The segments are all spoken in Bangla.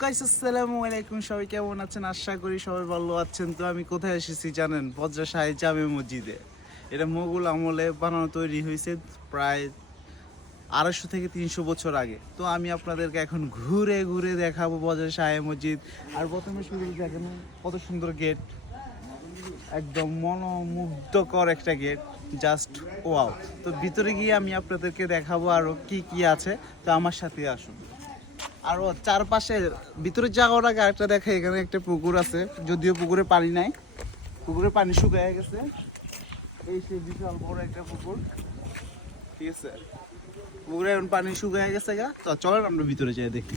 গাইস আসসালামু আলাইকুম, সবাই কেমন আছেন? আশা করি সবাই ভালো আছেন। তো আমি কোথায় এসেছি জানেন? বজ্রাশাহী জামে মসজিদে। এটা মোগল আমলে বানানো, তৈরি হয়েছে প্রায় 250 থেকে 300 বছর আগে। তো আমি আপনাদেরকে এখন ঘুরে ঘুরে দেখাবো বজ্রাশাহী মসজিদ। আর প্রথমে শুরু দেখেন কত সুন্দর গেট, একদম মনোমুগ্ধকর একটা গেট, জাস্ট ওয়াও। তো ভিতরে গিয়ে আমি আপনাদেরকে দেখাবো আরো কি কি আছে। তো আমার সাথে আসুন। আরো চারপাশে ভিতরে যাওয়ার আগে একটা দেখে, এখানে একটা পুকুর আছে, যদিও পুকুরে পানি নাই, পুকুরে পানি শুকিয়ে গেছে। এই সে বিশাল বড় একটা পুকুর, ঠিক আছে, পুকুরে এখন পানি শুকিয়ে গেছে গা। তো চলেন আমরা ভিতরে যাই দেখি।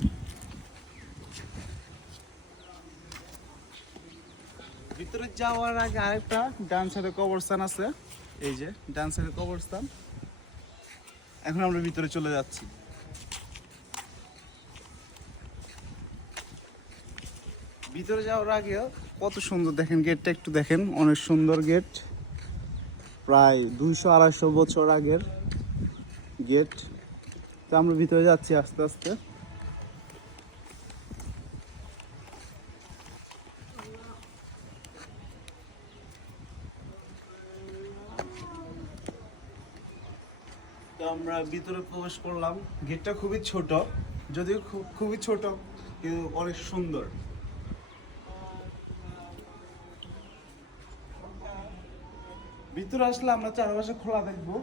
ভিতরে যাওয়ার আগে আরেকটা ডান সাইডে কবরস্থান আছে, এই যে ডান সাইডে কবরস্থান। এখন আমরা ভিতরে চলে যাচ্ছি। ভিতরে যাওয়ার আগে কত সুন্দর দেখেন গেটটা, একটু দেখেন, অনেক সুন্দর গেট, প্রায় 200-250 বছর আগের গেট। তো আমরা ভিতরে যাচ্ছি আস্তে আস্তে। তো আমরা ভিতরে প্রবেশ করলাম। গেটটা খুবই ছোট, যদিও খুবই ছোট, কিন্তু অনেক সুন্দর। ভিতরে আসলে আমরা চারপাশে খোলা দেখবো,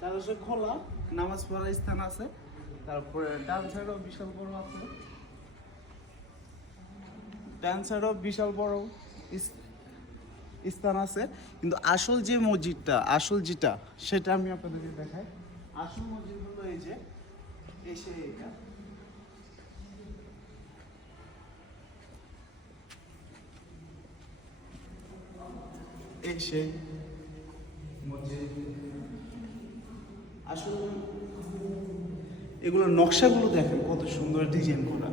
চারপাশে খোলা, নামাজ পড়ার স্থান আছে। তারপরে ডান সাইডও বিশাল বড় আছে, ডান সাইডও বিশাল বড় স্থান আছে। কিন্তু আসল যে মসজিদটা, আসল যেটা, সেটা আমি আপনাদেরকে দেখাই। আসল মসজিদ হলো এই যে, এসে এটা, এই সেই মসজিদ। আসল এগুলোর নকশাগুলো দেখেন কত সুন্দর ডিজাইন করা,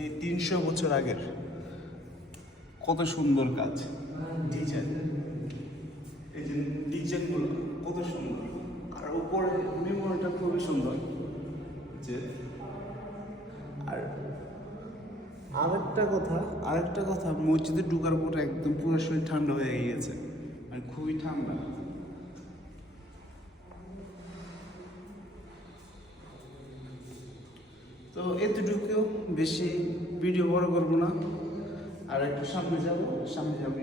এই 300 বছর আগের, কত সুন্দর কাজ, ডিজাইন। এই যে ডিজাইনগুলো কত সুন্দর, আর উপরে মেমোরিটা খুবই সুন্দর। যে আর আরেকটা কথা মসজিদে ঢোকার পর একদম পুরো শরীর ঠান্ডা হয়ে গিয়েছে, মানে খুবই ঠান্ডা। তো এতটুকুও, বেশি ভিডিও বড় করবো না। আর একটু সামনে যাবো, সামনে যাবো